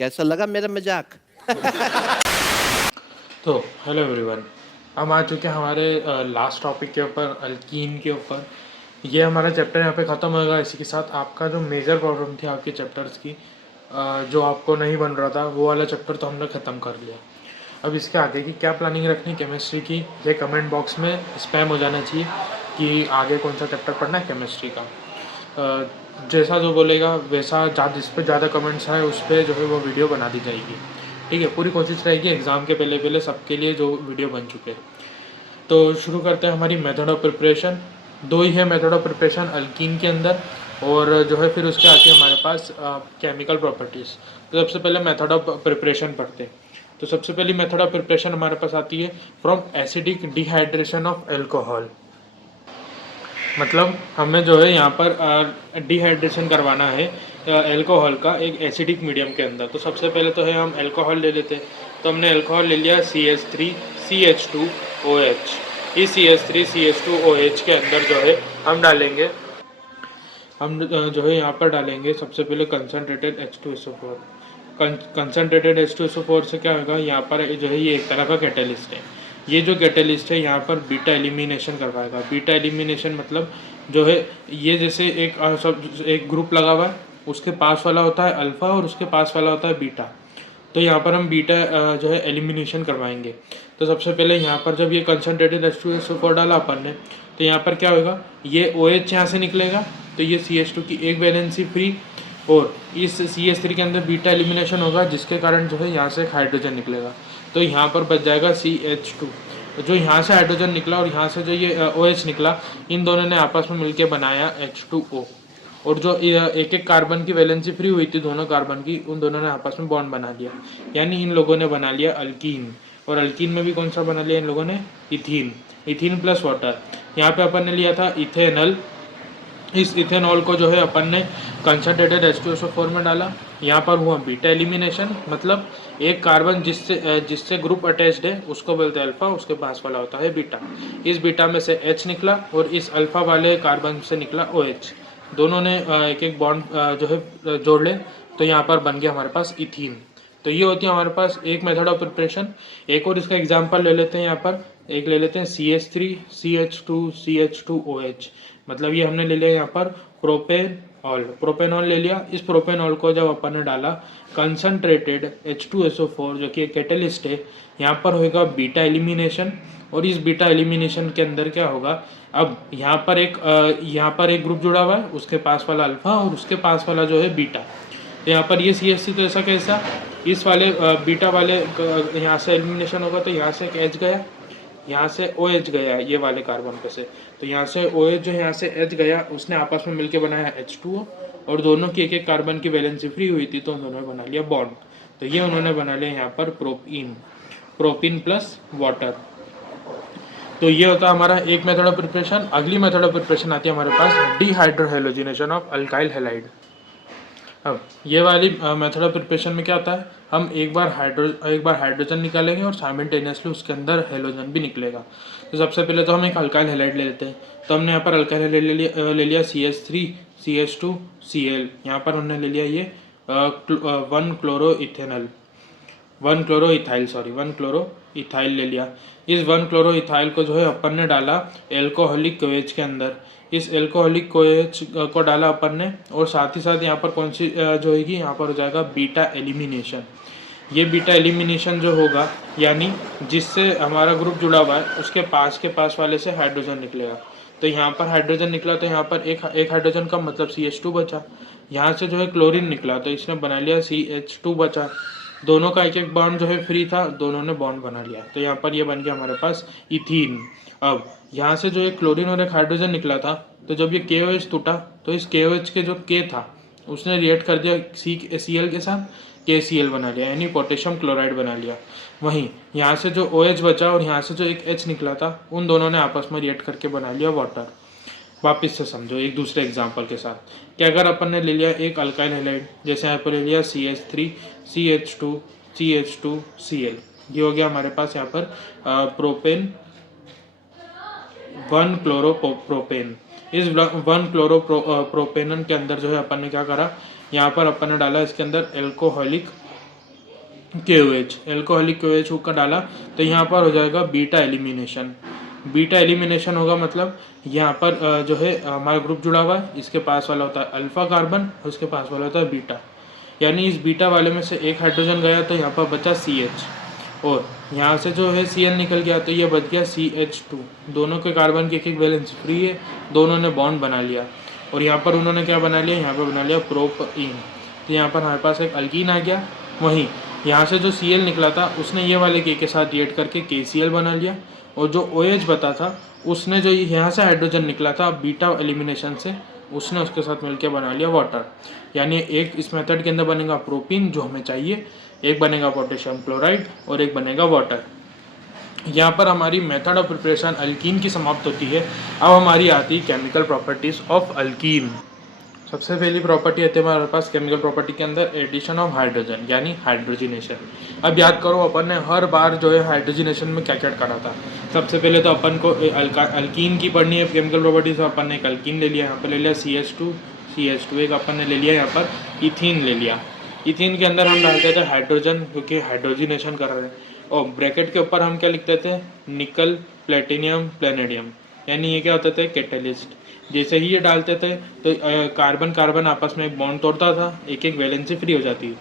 कैसा लगा मेरा मजाक? तो हेलो एवरीवन, हम आ चुके हैं हमारे लास्ट टॉपिक के ऊपर, अल्कीन के ऊपर। ये हमारा चैप्टर यहाँ पे ख़त्म होगा। इसी के साथ आपका जो मेजर प्रॉब्लम थी आपके चैप्टर्स की, जो आपको नहीं बन रहा था, वो वाला चैप्टर तो हमने ख़त्म कर लिया। अब इसके आगे की क्या प्लानिंग रखनी केमिस्ट्री की, ये कमेंट बॉक्स में स्पैम हो जाना चाहिए कि आगे कौन सा चैप्टर पढ़ना है केमिस्ट्री का। जैसा जो बोलेगा वैसा, जिस पे ज़्यादा कमेंट्स आए उस पर जो है वो वीडियो बना दी जाएगी। ठीक है, पूरी कोशिश रहेगी एग्ज़ाम के पहले पहले सबके लिए जो वीडियो बन चुके हैं। तो शुरू करते हैं हमारी मेथड ऑफ प्रिपरेशन। दो ही है मेथड ऑफ प्रिपरेशन अल्कीन के अंदर, और जो है फिर उसके आती है हमारे पास केमिकल प्रॉपर्टीज़। तो सबसे पहले मेथड ऑफ प्रिपरेशन पढ़ते हैं। तो सबसे पहली मेथड ऑफ प्रिपरेशन हमारे पास आती है from acidic dehydration of alcohol. मतलब हमें जो है यहाँ पर डिहाइड्रेशन करवाना है एल्कोहल का एक एसिडिक मीडियम के अंदर। तो सबसे पहले तो है हम एल्कोहल ले लेते हैं। तो हमने एल्कोहल ले लिया CH3CH2OH। इस CH3CH2OH के अंदर जो है हम डालेंगे, हम जो है यहाँ पर डालेंगे सबसे पहले कंसनट्रेटेड H2SO4। कंसनट्रेटेड H2SO4 से क्या होगा, यहाँ पर जो है ये एक तरह का कैटेलिस्ट है। ये जो कैटेलिस्ट है यहाँ पर बीटा एलिमिनेशन करवाएगा। बीटा एलिमिनेशन मतलब जो है ये जैसे एक ग्रुप लगा हुआ है, उसके पास वाला होता है अल्फ़ा और उसके पास वाला होता है बीटा। तो यहाँ पर हम बीटा जो है एलिमिनेशन करवाएंगे। तो सबसे पहले यहाँ पर जब ये कंसनट्रेटेड H2SO4 डाला अपन ने, तो यहाँ पर क्या होगा, ये OH यहाँ से निकलेगा, तो ये CH2 की एक वैलेंसी फ्री, और इस CH3 के अंदर बीटा एलिमिनेशन होगा जिसके कारण जो है यहाँ से एक हाइड्रोजन निकलेगा। तो यहाँ पर बच जाएगा CH2। तो जो यहाँ से हाइड्रोजन निकला और यहाँ से जो ये OH निकला, इन दोनों ने आपस में मिलकर बनाया H2O। और जो एक एक कार्बन की वैलेंसी फ्री हुई थी दोनों कार्बन की, उन दोनों ने आपस में बॉन्ड बना लिया, यानी इन लोगों ने बना लिया अल्कीन। और अल्कीन में भी कौन सा बना लिया इन लोगों ने, इथीन। Ethene plus water. यहाँ पे अपन ने लिया था इथेनल। इस इथेनॉल को जो है अपन ने कंसनट्रेटेड H2SO4 में डाला। यहाँ पर हुआ बीटा एलिमिनेशन, मतलब एक कार्बन जिससे ग्रुप अटैच्ड है उसको बोलते हैं अल्फा, उसके पास वाला होता है बीटा। इस बीटा में से H निकला और इस अल्फा वाले कार्बन से निकला OH। दोनों ने एक एक बॉन्ड जो है जोड़ ले, तो यहाँ पर बन गया हमारे पास इथीन। तो ये होती है हमारे पास एक मेथड ऑफ प्रिपरेशन। एक और इसका एग्जांपल ले लेते हैं। यहाँ पर एक ले लेते हैं CH3CH2CH2OH। मतलब ये हमने ले लिया यहाँ पर प्रोपेनॉल। प्रोपेनॉल ले लिया। इस प्रोपेनॉल को जब अपन ने डाला कंसनट्रेटेड H2SO4 जो कि एक कैटेलिस्ट है, यहाँ पर होगा बीटा एलिमिनेशन। और इस बीटा एलिमिनेशन के अंदर क्या होगा, अब यहाँ पर एक ग्रुप जुड़ा हुआ है, उसके पास वाला अल्फा और उसके पास वाला जो है बीटा। तो यहाँ पर ये CH3 तो ऐसा कैसा, इस वाले बीटा वाले यहाँ से एलिमिनेशन होगा, तो यहाँ से एक H गया, यहाँ से OH गया ये वाले कार्बन पे से। तो यहाँ से OH जो यहाँ से H गया, उसने आपस में मिलके बनाया H2O, और दोनों की एक एक कार्बन की वैलेंसी फ्री हुई थी, तो उन्होंने बना लिया बॉन्ड। तो ये उन्होंने बना लिया यहाँ पर प्रोपीन। Propene plus water. तो ये होता है हमारा एक मेथड ऑफ प्रिपरेशन। अगली मेथड ऑफ प्रिपरेशन आती है हमारे पास डिहाइड्रोहेलोजिनेशन ऑफ अल्काइल हैलाइड। अब ये वाली मेथड ऑफ प्रिपरेशन में क्या होता है, हम एक बार हाइड्रोजन निकालेंगे और साइमल्टेनियसली उसके अंदर हेलोजन भी निकलेगा। तो सबसे पहले तो हम एक अल्काइल हैलाइड ले लेते हैं। तो हमने यहाँ पर अल्काइल हैलाइड ले लिया CH3CH2Cl। यहाँ पर हमने ले लिया ये 1 क्लोरो इथाइल ले लिया। इस 1 क्लोरो इथाइल को जो है अपन ने डाला एल्कोहलिक कोएच के अंदर। इस एल्कोहलिक कोएच को डाला अपन ने, और साथ ही साथ यहाँ पर कौन सी जो होगी, यहाँ पर हो जाएगा बीटा एलिमिनेशन। ये बीटा एलिमिनेशन जो होगा, यानी जिससे हमारा ग्रुप जुड़ा हुआ है उसके पास वाले से हाइड्रोजन निकलेगा। तो यहाँ पर हाइड्रोजन निकला, तो यहाँ पर एक हाइड्रोजन का मतलब CH2 बचा। यहाँ से जो है क्लोरीन निकला, तो इसने बना लिया CH2 बचा। दोनों का एक एक बॉन्ड जो है फ्री था, दोनों ने बॉन्ड बना लिया। तो यहाँ पर ये बन गया हमारे पास इथीन। अब यहाँ से जो एक क्लोरीन और एक हाइड्रोजन निकला था, तो जब ये KOH टूटा, तो इस KOH के जो K था उसने रिएक्ट कर दिया Cl के साथ, KCl बना लिया, यानी पोटेशियम क्लोराइड बना लिया। वहीं यहाँ से जो OH बचा और यहाँ से जो एक H निकला था, उन दोनों ने आपस में रिएक्ट करके बना लिया वाटर। वापिस से समझो एक दूसरे एग्जाम्पल के साथ कि अगर अपन ने ले लिया एक अल्काइल हैलाइड, जैसे यहाँ पर ले लिया CH3CH2CH2Cl, ये हो गया हमारे पास यहाँ पर प्रोपेन 1 क्लोरोप्रोपेन। इस 1 क्लोरोप्रोपेनन के अंदर जो है अपन ने क्या करा, यहाँ पर अपन ने डाला इसके अंदर एल्कोहलिक KOH, एल्कोहलिक KOH का डाला तो यहाँ पर हो जाएगा बीटा एलिमिनेशन। बीटा एलिमिनेशन होगा मतलब यहाँ पर जो है हमारा ग्रुप जुड़ा हुआ है, इसके पास वाला होता है अल्फा कार्बन और इसके पास वाला होता है बीटा, यानी इस बीटा वाले में से एक हाइड्रोजन गया तो यहाँ पर बचा CH, और यहाँ से जो है Cl निकल गया तो ये बच गया CH2। दोनों के कार्बन की एक एक वैलेंस फ्री है, दोनों ने बॉन्ड बना लिया, और यहाँ पर उन्होंने क्या बना लिया, यहाँ पर बना लिया प्रोपीन। तो यहाँ पर हमारे पास एक अल्कीन आ गया। वहीं यहाँ से जो Cl निकला था उसने ये वाले के साथ रिएक्ट करके KCl बना लिया, और जो OH बता था उसने जो यहाँ से हाइड्रोजन निकला था बीटा एलिमिनेशन से, उसने उसके साथ मिलकर बना लिया वाटर। यानी एक इस मेथड के अंदर बनेगा प्रोपीन जो हमें चाहिए, एक बनेगा पोटेशियम क्लोराइड और एक बनेगा वाटर। यहाँ पर हमारी मेथड ऑफ प्रिपरेशन अल्कीन की समाप्त होती है। अब हमारी आती है केमिकल प्रॉपर्टीज ऑफ अल्कीन। सबसे पहली प्रॉपर्टी आती है हमारे पास केमिकल प्रॉपर्टी के अंदर एडिशन ऑफ हाइड्रोजन यानी हाइड्रोजिनेशन। अब याद करो अपन ने हर बार जो है हाइड्रोजिनेशन में क्या क्या करा था। सबसे पहले तो अपन को अल्कीन की पढ़नी है केमिकल प्रॉपर्टी, तो अपन ने एक अल्कीन ले लिया, यहाँ पर ले लिया CH2, एक अपन ने ले लिया यहाँ पर इथीन ले लिया। इथीन के अंदर हम डालते थे हाइड्रोजन क्योंकि हाइड्रोजिनेशन कर रहे हैं, और ब्रैकेट के ऊपर हम क्या लिखते थे, निकल प्लेटिनियम प्लेनेडियम, यानी ये क्या होता था कैटेलिस्ट। जैसे ही ये डालते थे तो कार्बन कार्बन आपस में एक बॉन्ड तोड़ता था, एक एक वैलेंसी फ्री हो जाती है।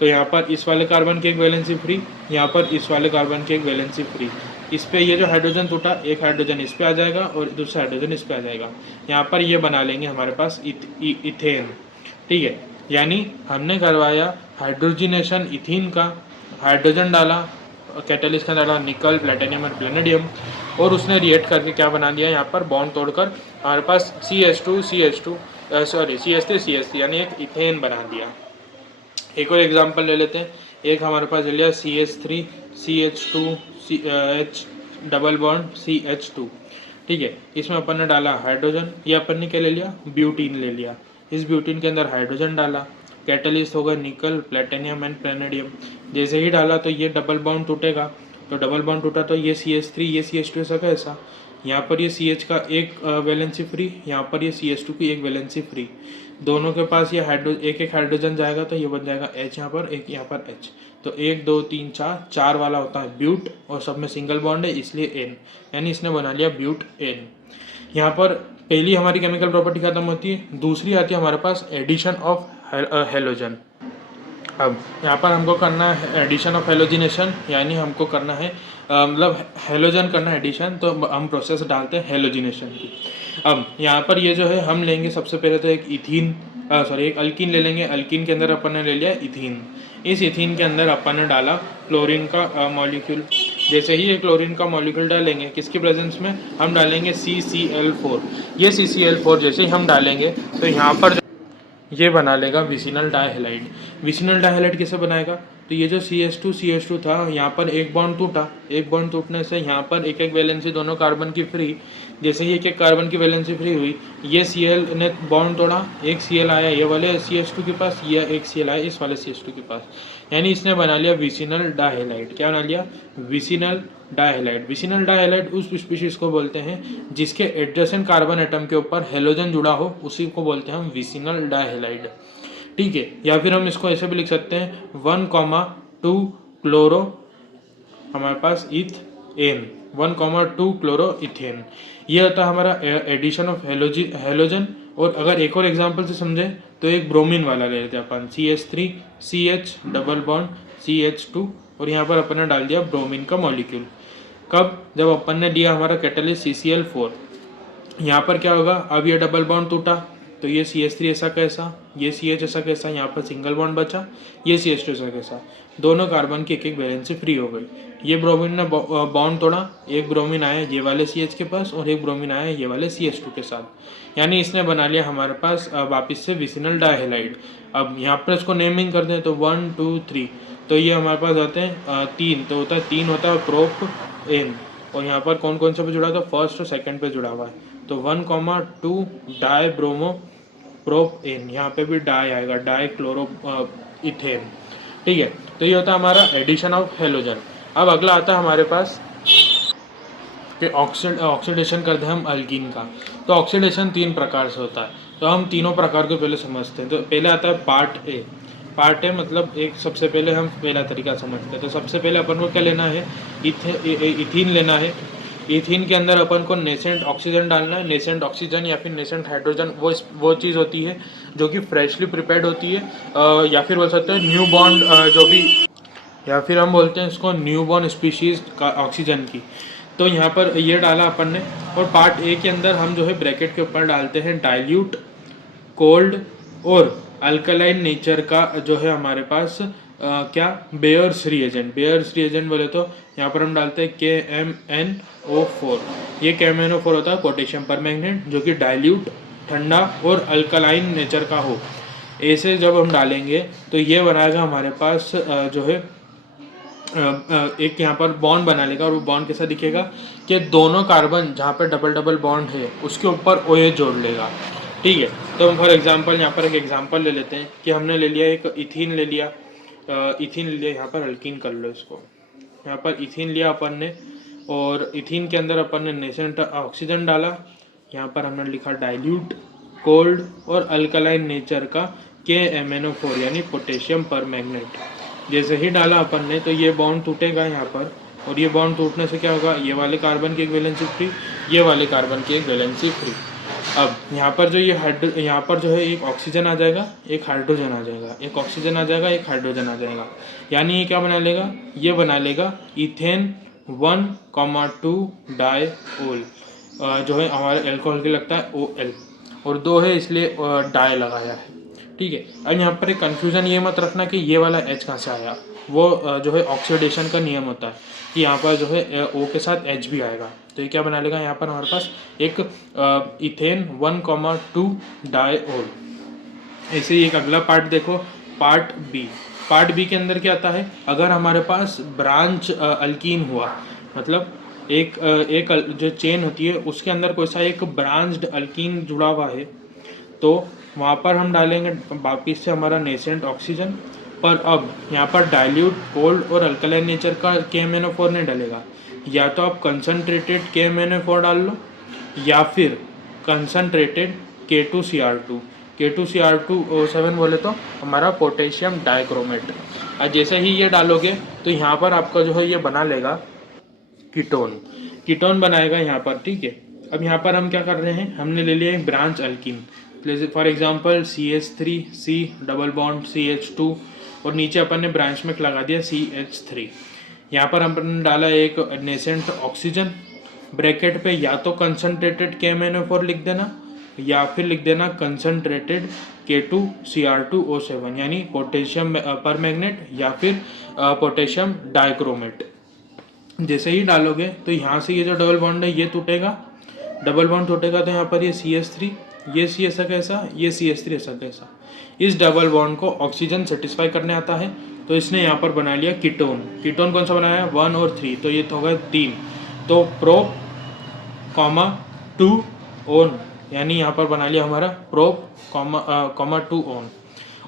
तो यहाँ पर इस वाले कार्बन की एक वैलेंसी फ्री, यहाँ पर इस वाले कार्बन की एक वैलेंसी फ्री। इस पे ये जो हाइड्रोजन टूटा, एक हाइड्रोजन इस पे आ जाएगा और दूसरा हाइड्रोजन इस पे आ जाएगा। यहाँ पर ये बना लेंगे हमारे पास इथेन। ठीक है, यानी हमने करवाया हाइड्रोजिनेशन इथीन का, हाइड्रोजन डाला, कैटलिस्ट का डाला निकल प्लेटिनियम और प्लेनेडियम, और उसने रिएक्ट करके क्या बना दिया, यहाँ पर बॉन्ड तोड़कर हमारे पास CH3 यानी एक इथेन बना दिया। एक और एग्जांपल ले लेते हैं, एक हमारे पास ले लिया CH3 CH2 H double bond CH2। ठीक है, इसमें अपन ने डाला हाइड्रोजन, ये अपन ने क्या ले लिया, ब्यूटीन ले लिया। इस ब्यूटीन के अंदर हाइड्रोजन डाला, कैटलिस्ट होगा निकल प्लेटिनियम एंड प्लेनेडियम। जैसे ही डाला तो ये डबल बॉन्ड टूटेगा, तो डबल बॉन्ड टूटा तो ये CH3 ये CH2 ऐसा कैसा, यहाँ पर ये CH का एक वैलेंसी फ्री, यहाँ पर ये CH2 की एक वैलेंसी फ्री। दोनों के पास ये एक एक हाइड्रोजन जाएगा तो ये बन जाएगा H यहाँ पर, एक यहाँ पर H। तो 1 2 3 4 वाला होता है ब्यूट, और सब में सिंगल बॉन्ड है इसलिए N, यानी इसने बना लिया ब्यूट N। यहाँ पर पहली हमारी केमिकल प्रॉपर्टी खत्म होती है। दूसरी आती है हमारे पास एडिशन ऑफ हेलोजन। अब यहाँ पर हमको करना है एडिशन ऑफ हेलोजिनेशन, यानी हमको करना है मतलब हेलोजन करना है एडिशन, तो हम प्रोसेस डालते हैं हेलोजिनेशन की। अब यहाँ पर ये जो है हम लेंगे सबसे पहले तो एक अल्कीन ले लेंगे। अल्कीन के अंदर अपन ने ले लिया इथीन। इस इथीन के अंदर अपन ने डाला क्लोरीन का मॉलिक्यूल। जैसे ही ये क्लोरीन का मॉलिक्यूल डालेंगे, किसकी प्रेजेंस में, हम डालेंगे CCl4। ये CCl4 जैसे ही हम डालेंगे तो यहाँ पर ये बना लेगा विसिनल डाइहैलाइड। विसिनल डाइहैलाइड कैसे बनाएगा, तो ये जो CH2 था, यहाँ पर एक बॉन्ड टूटा, एक बॉन्ड टूटने से यहाँ पर एक एक वैलेंसी दोनों कार्बन की फ्री। जैसे ही एक एक कार्बन की वैलेंसी फ्री हुई, ये Cl ने बॉन्ड तोड़ा, एक Cl आया ये वाले CH2 के पास, ये एक Cl आया इस वाले CH2 के पास, यानी इसने बना लिया विसिनल डाइहैलाइड। क्या बना लिया, विसिनल डाइहैलाइड। विसिनल डाइहैलाइड उस स्पीशीज को बोलते हैं जिसके एडजेसेंट कार्बन एटम के ऊपर हेलोजन जुड़ा हो, उसी को बोलते हैं हम विसिनल डाइहैलाइड। ठीक है, या फिर हम इसको ऐसे भी लिख सकते हैं 1,2 क्लोरो हमारे पास इथेन, 1,2 क्लोरो इथेन। ये होता है हमारा एडिशन ऑफ हेलोजन। और अगर एक और एग्जांपल से समझे तो एक ब्रोमीन वाला ले लेते हैं अपन, CH3 CH double bond CH2, और यहाँ पर अपन ने डाल दिया ब्रोमीन का मॉलिक्यूल। कब, जब अपन ने दिया हमारा कैटलिस्ट CCl4। यहाँ पर क्या होगा, अब ये डबल बॉन्ड टूटा तो ये CH3 ऐसा कैसा, ये CH ऐसा कैसा, यहाँ पर सिंगल बॉन्ड बचा, ये CH2 ऐसा कैसा, दोनों कार्बन की एक एक वैलेंसी फ्री हो गई। ये ब्रोमीन ने बॉन्ड तोड़ा, एक ब्रोमीन आया ये वाले CH के पास और एक ब्रोमीन आया ये वाले CH2 के साथ, यानी इसने बना लिया हमारे पास वापिस से विसिनल डाइहैलाइड। अब यहाँ पर इसको नेमिंग कर दें तो 1 2 3, तो ये हमारे पास आते हैं 3, तो होता है 3 होता है प्रोपेन। और यहाँ पर कौन कौन से पे जुड़ा था, फर्स्ट और सेकंड पे जुड़ा हुआ है, तो 1,2 डाई ब्रोमो प्रोपेन, यहाँ पे भी डाई आएगा, डाई क्लोरो इथेन। ठीक है, तो ये होता है हमारा एडिशन ऑफ हेलोजन। अब अगला आता है हमारे पास कि ऑक्सीडेशन करते हैं हम अल्कीन का। तो ऑक्सीडेशन 3 प्रकार से होता है, तो हम तीनों प्रकार को पहले समझते हैं। तो पहले आता है पार्ट ए। पार्ट है, मतलब एक सबसे पहले हम पहला तरीका समझते हैं। तो सबसे पहले अपन को क्या लेना है, इथीन लेना है। इथीन के अंदर अपन को नेसेंट ऑक्सीजन डालना है। नेसेंट ऑक्सीजन या फिर नेसेंट हाइड्रोजन वो चीज़ होती है जो कि फ्रेशली प्रिपेयर्ड होती है, या फिर बोल सकते हैं न्यू बॉर्न, जो भी, या फिर हम बोलते हैं इसको न्यू बॉर्न स्पीशीज़ का ऑक्सीजन की। तो यहाँ पर ये डाला अपन ने। और पार्ट ए के अंदर हम जो है ब्रैकेट के ऊपर डालते हैं डाइल्यूट, कोल्ड और अल्कलाइन नेचर का जो है हमारे पास क्या बेयर्स रिएजेंट। बेयर्स रिएजेंट बोले तो यहाँ पर हम डालते हैं KMnO4। ये KMnO4 होता है पोटेशियम परमैंगनेट, जो कि डाइल्यूट, ठंडा और अल्कलाइन नेचर का हो। ऐसे जब हम डालेंगे तो ये बनाएगा हमारे पास जो है एक यहाँ पर बॉन्ड बना लेगा। और वो बॉन्ड कैसा दिखेगा कि दोनों कार्बन जहाँ पर डबल डबल बॉन्ड है उसके ऊपर OH जोड़ लेगा। ठीक है, तो हम फॉर एग्जांपल यहाँ पर एक एग्जांपल ले लेते हैं कि हमने ले लिया एक इथीन ले लिया, यहाँ पर अल्कीन कर लो इसको। यहाँ पर इथीन लिया अपन ने, और इथीन के अंदर अपन ने नेसेंट ऑक्सीजन डाला। यहाँ पर हमने लिखा डाइल्यूट, कोल्ड और अल्कलाइन नेचर का KMnO4 यानी पोटेशियम परमैंगनेट। जैसे ही डाला अपन ने तो ये बॉन्ड टूटेगा यहाँ पर, और ये बॉन्ड टूटने से क्या होगा, ये वाले कार्बन की एक वैलेंसी फ्री, ये वाले कार्बन की एक वैलेंसी फ्री। अब यहाँ पर जो यहाँ पर जो है एक ऑक्सीजन आ जाएगा, एक हाइड्रोजन आ जाएगा, एक ऑक्सीजन आ जाएगा, एक हाइड्रोजन आ जाएगा। यानी ये क्या बना लेगा, ये बना लेगा इथेन 1,2 डाइओल, जो है हमारे अल्कोहल के लगता है OL, और 2 है इसलिए डाई लगाया है। ठीक है, अब यहाँ पर एक कन्फ्यूज़न ये मत रखना कि ये वाला H कहाँ से आया। वो जो है ऑक्सीडेशन का नियम होता है कि यहाँ पर जो है O के साथ H भी आएगा। तो ये क्या बना लेगा, यहाँ पर हमारे पास एक इथेन 1,2 डाइओल। ऐसे ही एक अगला पार्ट देखो, पार्ट बी। पार्ट बी के अंदर क्या आता है, अगर हमारे पास ब्रांच अल्कीन हुआ, मतलब एक जो चेन होती है उसके अंदर कोई सा एक ब्रांच्ड अल्कीन जुड़ा हुआ है, तो वहाँ पर हम डालेंगे वापिस से हमारा नेसेंट ऑक्सीजन। पर अब यहाँ पर डाइल्यूट, कोल्ड और अल्कलाइन नेचर का KMnO4 नहीं डलेगा। या तो आप कंसनट्रेटेड KMnO4 डाल लो, या फिर कंसनट्रेटेड K2Cr2। K2Cr2O7 बोले तो हमारा पोटेशियम डाइक्रोमेट। और जैसे ही ये डालोगे तो यहाँ पर आपका जो है ये बना लेगा कीटोन बनाएगा यहाँ पर। ठीक है, अब यहाँ पर हम क्या कर रहे हैं, हमने ले लिया एक branch alkyne, for example CH3 C double bond CH2, और नीचे अपन ने ब्रांच में लगा दिया CH3। यहाँ पर हमने डाला एक नेसेंट ऑक्सीजन। ब्रैकेट पे या तो कंसनट्रेटेड KMnO4 लिख देना, या फिर लिख देना कंसनट्रेटेड K2Cr2O7 यानी पोटेशियम परमैंगनेट या फिर पोटेशियम डाइक्रोमेट। जैसे ही डालोगे तो यहाँ से ये जो डबल बॉन्ड है ये टूटेगा, डबल बॉन्ड टूटेगा तो यहाँ पर ये CH3, ये C ऐसा कैसा, ये CH3 ऐसा कैसा। इस डबल बॉन्ड को ऑक्सीजन सेटिस्फाई करने आता है, तो इसने यहाँ पर बना लिया कीटोन। कीटोन कौन सा बनाया, 1 और 3, तो ये होगा 3। तो प्रोप, 2 ओन, यानी यहाँ पर बना लिया हमारा प्रोप, 2 ओन।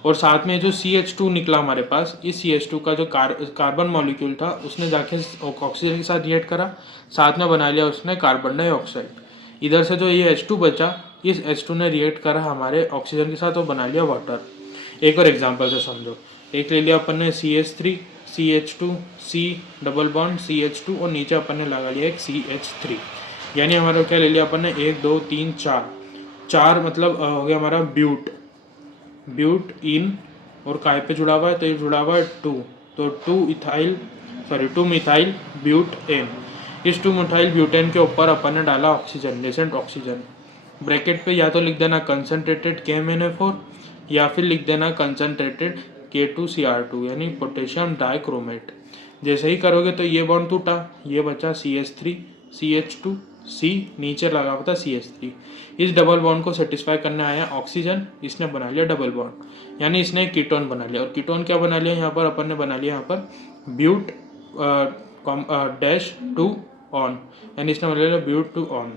और साथ में जो CH2 निकला हमारे पास, इस CH2 का जो कार्बन मॉलिक्यूल था उसने जाके ऑक्सीजन के साथ रिएक्ट करा, साथ में बना लिया उसने कार्बन डाइऑक्साइड। इधर से जो ये H2 बचा, इस H2 ने रिएक्ट करा हमारे ऑक्सीजन के साथ और बना लिया वाटर। एक और एग्जांपल से समझो, एक ले लिया अपन ने CH3 CH2 C double bond CH2 और नीचे अपन ने लगा लिया एक CH3। यानी हमारा क्या ले लिया अपन ने, 1 2 3 4 मतलब हो गया हमारा ब्यूट इन, और काय पे जुड़ा हुआ है, तो ये जुड़ा हुआ है 2, तो 2 मिथाइल ब्यूटेन। इस 2 मिथाइल ब्यूटेन के ऊपर अपन ने डाला ऑक्सीजन, नेसेंट ऑक्सीजन। ब्रैकेट पे या तो लिख देना कंसनट्रेटेड KMnO4 या फिर लिख देना कंसनट्रेटेड K2Cr2 यानी पोटेशियम डाइक्रोमेट। जैसे ही करोगे तो ये बॉन्ड टूटा, ये बचा CH3 CH2 C, नीचे लगा हुआ था CH3। इस डबल बॉन्ड को सेटिस्फाई करने आया ऑक्सीजन, इसने बना लिया डबल बॉन्ड, यानी इसने कीटोन बना लिया। और कीटोन क्या बना लिया यहाँ पर, अपन ने बना लिया यहाँ पर ब्यूट -2 ऑन, यानी इसने बना लिया ब्यूट 2 ऑन।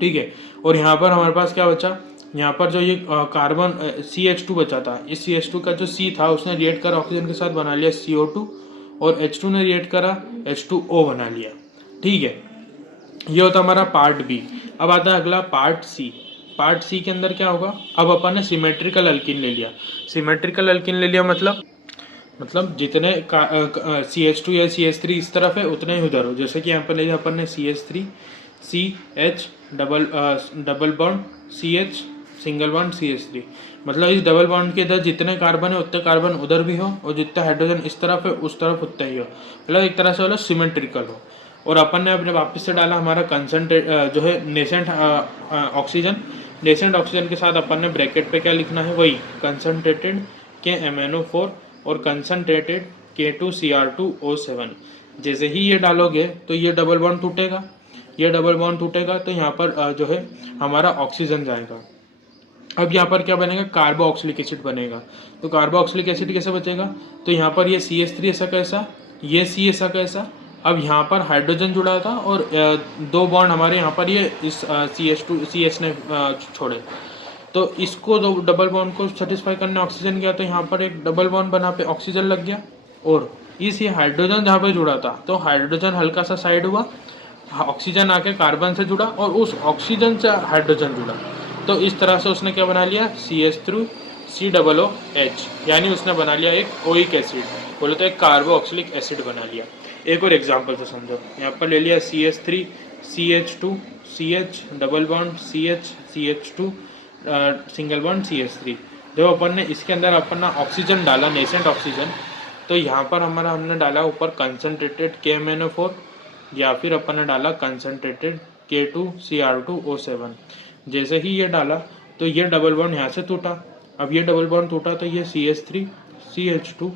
ठीक है, और यहाँ पर हमारे पास क्या बचा, यहाँ पर जो ये कार्बन CH2 बचा था, इस CH2 का जो C था उसने रिएक्ट करा ऑक्सीजन के साथ, बना लिया CO2, और H2 ने रिएक्ट करा H2O बना लिया। ठीक है, ये होता हमारा पार्ट बी। अब आता है अगला पार्ट सी। पार्ट सी के अंदर क्या होगा, अब अपन ने सिमेट्रिकल अल्कीन ले लिया। सिमेट्रिकल अल्कीन ले लिया मतलब जितने CH2 या CH3 इस तरफ है उतने ही उधर हो। जैसे कि यहाँ पर ले लिया अपन ने CH3 CH double bond CH single bond CH3, मतलब इस डबल बॉन्ड के इधर जितने कार्बन है उतने कार्बन उधर भी हो और जितना हाइड्रोजन इस तरफ है उस तरफ उतना ही हो, मतलब एक तरह से बोलो सिमेट्रिकल हो। और अपन ने अपने वापस से डाला हमारा कंसनट्रेट जो है नेसेंट ऑक्सीजन। नेसेंट ऑक्सीजन के साथ अपन ने ब्रैकेट पे क्या लिखना है, वही कंसनट्रेटेड KMnO4 और कंसनट्रेटेड K2Cr2O7। जैसे ही ये डालोगे तो ये डबल बॉन्ड टूटेगा, ये डबल बॉन्ड टूटेगा तो यहाँ पर जो है हमारा ऑक्सीजन जाएगा। अब यहाँ पर क्या बनेगा, कार्बोक्सिलिक एसिड बनेगा। तो कार्बोक्सिलिक एसिड कैसे बचेगा, तो यहाँ पर ये CH3 ऐसा कैसा, ये C ऐसा कैसा। अब यहाँ पर हाइड्रोजन जुड़ा था और दो बॉन्ड हमारे यहाँ पर ये इस CH ने छोड़े, तो इसको दो डबल बॉन्ड को सेटिस्फाई करने ऑक्सीजन गया, तो यहाँ पर एक डबल बॉन्ड बना पे ऑक्सीजन लग गया। और इस ये हाइड्रोजन जहाँ पे जुड़ा था तो हाइड्रोजन हल्का सा साइड हुआ, ऑक्सीजन आके कार्बन से जुड़ा और उस ऑक्सीजन से हाइड्रोजन जुड़ा, तो इस तरह से उसने क्या बना लिया, CH3COOH, यानी उसने बना लिया एक ओइक एसिड, बोले तो एक कार्बोक्सिलिक एसिड बना लिया। एक और एग्जांपल से समझो, यहाँ पर ले लिया CH3 CH2 CH double bond CH CH2 single bond CH3। जब अपन ने इसके अंदर अपन ना ऑक्सीजन डाला, नेसेंट ऑक्सीजन, तो यहाँ पर हमने डाला ऊपर कंसनट्रेटेड KMnO4 या फिर अपन ने डाला कंसनट्रेटेड K2Cr2O7। जैसे ही ये डाला तो ये डबल बॉन्ड यहाँ से टूटा। अब ये डबल बॉन्ड टूटा तो ये CH3 CH2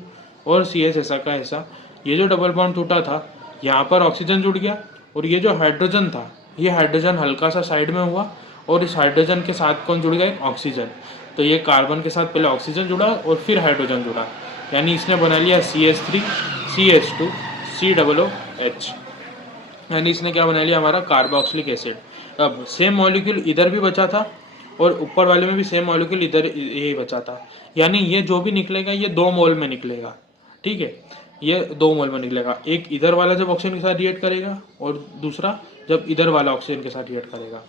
और CH ऐसा का ऐसा, ये जो डबल बॉन्ड टूटा था यहाँ पर ऑक्सीजन जुड़ गया और ये जो हाइड्रोजन था ये हाइड्रोजन हल्का सा साइड में हुआ और इस हाइड्रोजन के साथ कौन जुड़ गया, ऑक्सीजन। तो ये कार्बन के साथ पहले ऑक्सीजन जुड़ा और फिर हाइड्रोजन जुड़ा, यानी इसने बना लिया CH3 CH2 COOH, यानी इसने क्या बना लिया, हमारा कार्बोक्सिलिक एसिड। अब सेम मॉलिक्यूल इधर भी बचा था और ऊपर वाले में भी सेम मॉलिक्यूल इधर ये बचा था, यानी ये जो भी निकलेगा ये 2 मोल में निकलेगा, ठीक है, ये 2 मोल में निकलेगा। एक इधर वाला जब ऑक्सीजन के साथ रिएक्ट करेगा और दूसरा जब इधर वाला ऑक्सीजन के साथ रिएक्ट करेगा।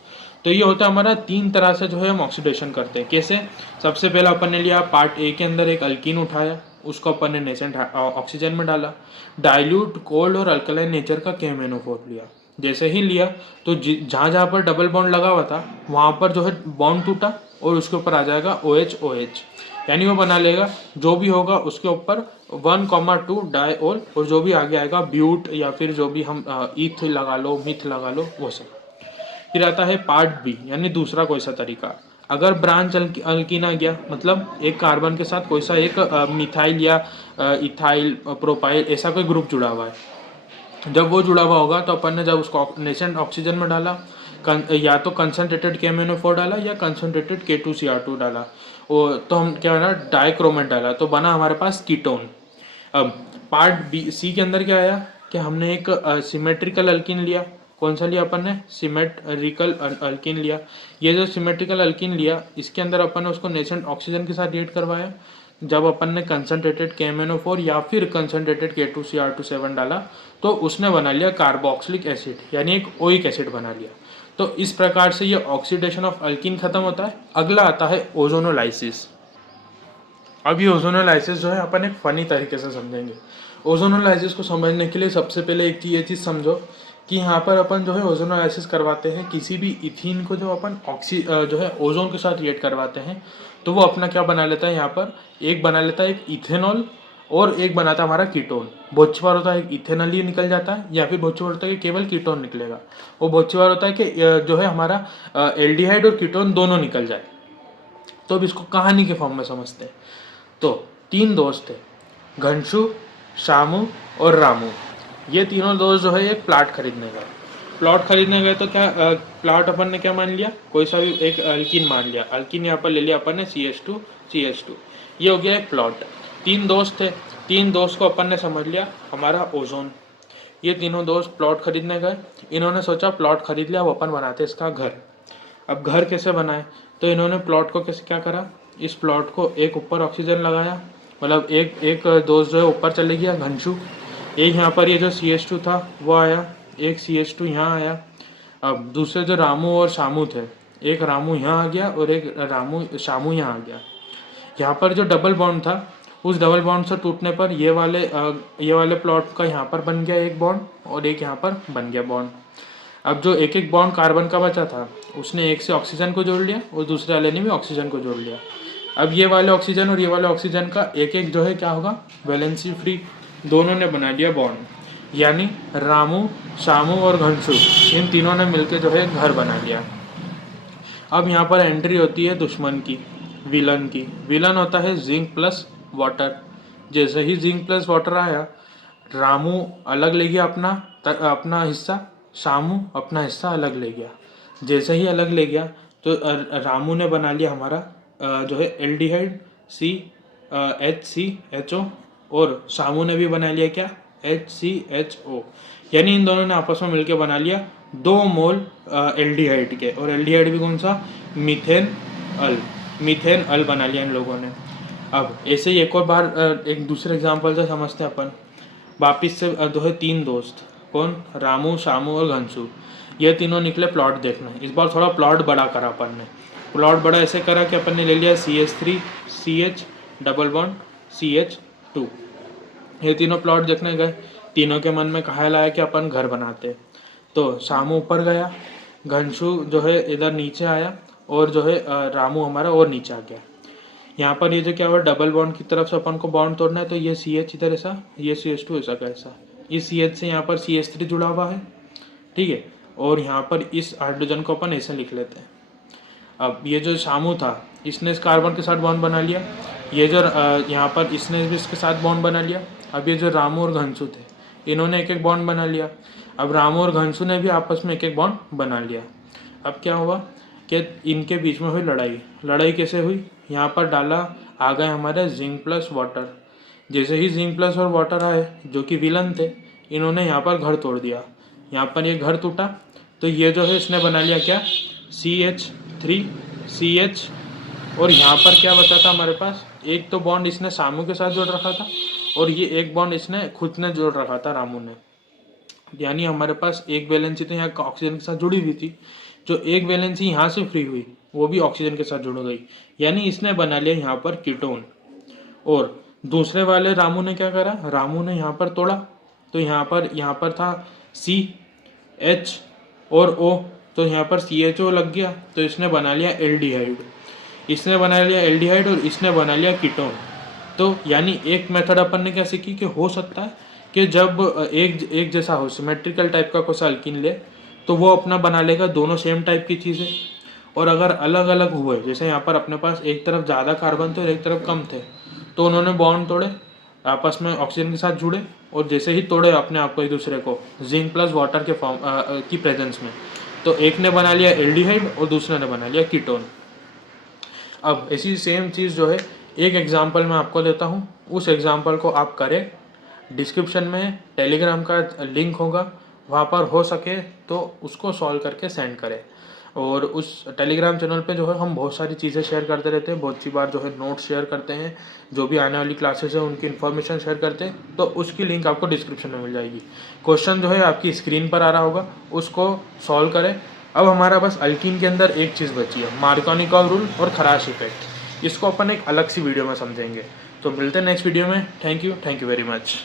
तो ये होता है हमारा 3 तरह से जो है हम ऑक्सीडेशन करते हैं। कैसे, सबसे पहला अपन ने लिया पार्ट ए के अंदर एक अल्कीन उठाया, उसको अपन ने नेसेंट ऑक्सीजन में डाला, डाइल्यूट कोल्ड और अल्कलाइन नेचर का KMnO4 लिया। जैसे ही लिया तो जहाँ जहाँ पर डबल बॉन्ड लगा हुआ था वहाँ पर जो है बॉन्ड टूटा और उसके ऊपर आ जाएगा OH, यानी वो बना लेगा जो भी होगा उसके ऊपर 1,2 डाइओल और जो भी आगे आएगा ब्यूट या फिर जो भी हम ईथ लगा लो, मिथ लगा लो, वो सब। फिर आता है पार्ट बी, यानी दूसरा कोई सा तरीका, अगर ब्रांच अल्कीन आ गया, मतलब एक कार्बन के साथ कोई सा एक मिथाइल या इथाइल प्रोपाइल ऐसा कोई ग्रुप जुड़ा हुआ है, जब वो जुड़ा हुआ होगा तो अपन ने जब उसको नेसेंट ऑक्सीजन में डाला, या तो कंसनट्रेटेड KMnO4 डाला या कंसनट्रेटेड K2Cr2 डाला, तो हम क्या बना, डाइक्रोमेट डाला, तो बना हमारे पास कीटोन। अब पार्ट बी सी के अंदर क्या आया कि हमने एक सिमेट्रिकल अल्कीन लिया, कौन सा लिया अपन ने, सिमेट्रिकल अल्कीन लिया। ये जो सिमेट्रिकल अल्कीन लिया इसके अंदर अपन ने उसको नेसेंट ऑक्सीजन के साथ रिएक्ट करवाया, जब अपन ने कंसनट्रेटेड KMnO4 या फिर कंसनट्रेटेड K2Cr2O7 डाला तो उसने बना लिया कार्बोक्सिलिक एसिड, यानी एक ओइक एसिड बना लिया। तो इस प्रकार से ये ऑक्सीडेशन ऑफ अल्कीन खत्म होता है। अगला आता है ओजोनोलाइसिस। अब ये ओजोनोलाइसिस जो है अपन एक फनी तरीके से समझेंगे। ओजोनोलाइसिस को समझने के लिए सबसे पहले एक ये चीज़ समझो कि यहाँ पर अपन जो है ओजोनोलाइसिस करवाते हैं, किसी भी इथीन को जो अपन जो है ओजोन के साथ रिएक्ट करवाते हैं तो वो अपना क्या बना लेता है, यहाँ पर एक बना लेता है एक इथेनॉल और एक बनाता है हमारा कीटोन। बहुत बार होता है एक इथेनॉल ही निकल जाता है या फिर बहुत बार होता है कि केवल कीटोन निकलेगा, वो बहुत बार होता है कि जो है हमारा एल्डिहाइड और कीटोन दोनों निकल जाए। तो अब इसको कहानी के फॉर्म में समझते हैं। तो 3 दोस्त थे, घनशु, शामू और रामू। ये तीनों दोस्त जो है एक प्लाट खरीदने गए। प्लॉट खरीदने गए तो क्या प्लॉट अपन ने क्या मान लिया, कोई सा भी एक अल्कीन मान लिया। अल्कीन यहाँ पर ले लिया अपन ने CH2 CH2, ये हो गया एक प्लॉट। 3 दोस्त थे, 3 दोस्त को अपन ने समझ लिया हमारा ओजोन। ये तीनों दोस्त प्लॉट खरीदने गए, इन्होंने सोचा प्लॉट खरीद लिया, अब अपन बनाते इसका घर। अब घर कैसे बनाए, तो इन्होंने प्लॉट को कैसे क्या करा, इस प्लॉट को एक ऊपर ऑक्सीजन लगाया, मतलब एक दोस्त जो है ऊपर चले गया घनशु, एक यहाँ पर ये जो CH2 था वो आया, एक CH2 यहाँ आया। अब दूसरे जो रामू और शामू थे, एक रामू यहाँ आ गया और एक शामू यहाँ आ गया। यहाँ पर जो डबल बॉन्ड था, उस डबल बॉन्ड से टूटने पर ये वाले प्लॉट का यहाँ पर बन गया एक बॉन्ड और एक यहाँ पर बन गया बॉन्ड। अब जो एक एक बॉन्ड कार्बन का बचा था, उसने एक से ऑक्सीजन को जोड़ लिया और दूसरे वाले ने भी ऑक्सीजन को जोड़ लिया। अब ये वाले ऑक्सीजन और ये वाले ऑक्सीजन का एक एक जो है क्या होगा, वैलेंसी फ्री, दोनों ने बना लिया बॉन्ड। यानी रामू, शामू और घनशू, इन तीनों ने मिलकर जो है घर बना लिया। अब यहाँ पर एंट्री होती है दुश्मन की, विलन की। विलन होता है जिंक प्लस वाटर। जैसे ही जिंक प्लस वाटर आया, रामू अलग ले गया अपना हिस्सा, शामू अपना हिस्सा अलग ले गया। जैसे ही अलग ले गया तो रामू ने बना लिया हमारा जो है एल्डिहाइड HCHO और शामू ने भी बना लिया क्या, HCHO। यानी इन दोनों ने आपस में मिलकर बना लिया 2 मोल एल्डिहाइड के। और एल्डिहाइड भी कौन सा, मीथेन अल बना लिया इन लोगों ने। अब ऐसे ही एक और बार एक दूसरे एग्जाम्पल से समझते हैं अपन। वापिस से जो है 3 दोस्त, कौन, रामू, शामू और घनशू, ये तीनों निकले प्लॉट देखने। इस बार थोड़ा प्लॉट बड़ा करा अपन ने। प्लॉट बड़ा ऐसे करा कि अपन ने ले लिया CH3 CH double bond CH2। ये तीनों प्लॉट देखने गए। तीनों के मन में ख्याल आया कि अपन घर बनाते। तो शामू ऊपर गया, घनशू जो है इधर नीचे आया और जो है रामू हमारा और नीचे आ गया। यहाँ पर ये जो क्या हुआ, डबल बॉन्ड की तरफ से अपन को बॉन्ड तोड़ना है, तो ये CH इधर ऐसा, ये CH2 ऐसा कैसा, इस CH से यहाँ पर CH3 जुड़ा हुआ है, ठीक है। और यहाँ पर इस हाइड्रोजन को अपन ऐसे लिख लेते हैं। अब ये जो शामू था, इसने इस कार्बन के साथ बॉन्ड बना लिया। ये जो यहाँ पर इसने भी इसके साथ बॉन्ड बना लिया। अब ये जो रामू और घनशू थे, इन्होंने एक एक बॉन्ड बना लिया। अब रामू और घनशू ने भी आपस में एक एक बॉन्ड बना लिया। अब क्या हुआ कि इनके बीच में हुई लड़ाई कैसे हुई, यहाँ पर आ गए हमारे जिंक प्लस वाटर। जैसे ही जिंक प्लस और वाटर आए, जो कि विलन थे, इन्होंने यहाँ पर घर तोड़ दिया। यहाँ पर ये घर टूटा तो ये जो है इसने बना लिया क्या, CH3CH। और यहाँ पर क्या बचा था हमारे पास, एक तो बॉन्ड इसने शामू के साथ जोड़ रखा था और ये एक बॉन्ड इसने खुद ने जोड़ रखा था रामू ने। यानी हमारे पास एक वैलेंसी तो यहाँ ऑक्सीजन के साथ जुड़ी हुई थी, जो एक वैलेंसी यहाँ से फ्री हुई वो भी ऑक्सीजन के साथ जुड़ गई। यानी इसने बना लिया यहाँ पर कीटोन। और दूसरे वाले रामू ने क्या करा, रामू ने यहाँ पर तोड़ा तो यहाँ पर था CH और O, तो यहाँ पर CHO लग गया तो इसने बना लिया एल्डिहाइड। और इसने बना लिया कीटोन। तो यानी एक मेथड अपन ने क्या सीखी कि हो सकता है कि जब एक जैसा हो, सिमेट्रिकल टाइप का कोई अल्कीन ले तो वो अपना बना लेगा दोनों सेम टाइप की चीज़ें। और अगर अलग अलग हुए, जैसे यहाँ पर अपने पास एक तरफ ज़्यादा कार्बन थे और एक तरफ कम थे, तो उन्होंने बॉन्ड तोड़े, आपस में ऑक्सीजन के साथ जुड़े और जैसे ही तोड़े अपने आप को एक दूसरे को जिंक प्लस वाटर के फॉर्म की प्रेजेंस में, तो एक ने बना लिया एल्डिहाइड और दूसरे ने बना लिया कीटोन। अब ऐसी सेम चीज़ जो है एक एग्जाम्पल मैं आपको देता हूँ, उस एग्जाम्पल को आप करें। डिस्क्रिप्शन में टेलीग्राम का लिंक होगा, वहाँ पर हो सके तो उसको सॉल्व करके सेंड करें। और उस टेलीग्राम चैनल पे जो है हम बहुत सारी चीज़ें शेयर करते रहते हैं, बहुत सी बार जो है नोट्स शेयर करते हैं, जो भी आने वाली क्लासेस है उनकी इन्फॉर्मेशन शेयर करते हैं, तो उसकी लिंक आपको डिस्क्रिप्शन में मिल जाएगी। क्वेश्चन जो है आपकी स्क्रीन पर आ रहा होगा, उसको सॉल्व करें। अब हमारा बस अल्कीन के अंदर एक चीज़ बची है, मार्कोनिकॉव रूल और खराश इफेक्ट। इसको अपन एक अलग सी वीडियो में समझेंगे। तो मिलते हैं नेक्स्ट वीडियो में। Thank you very much.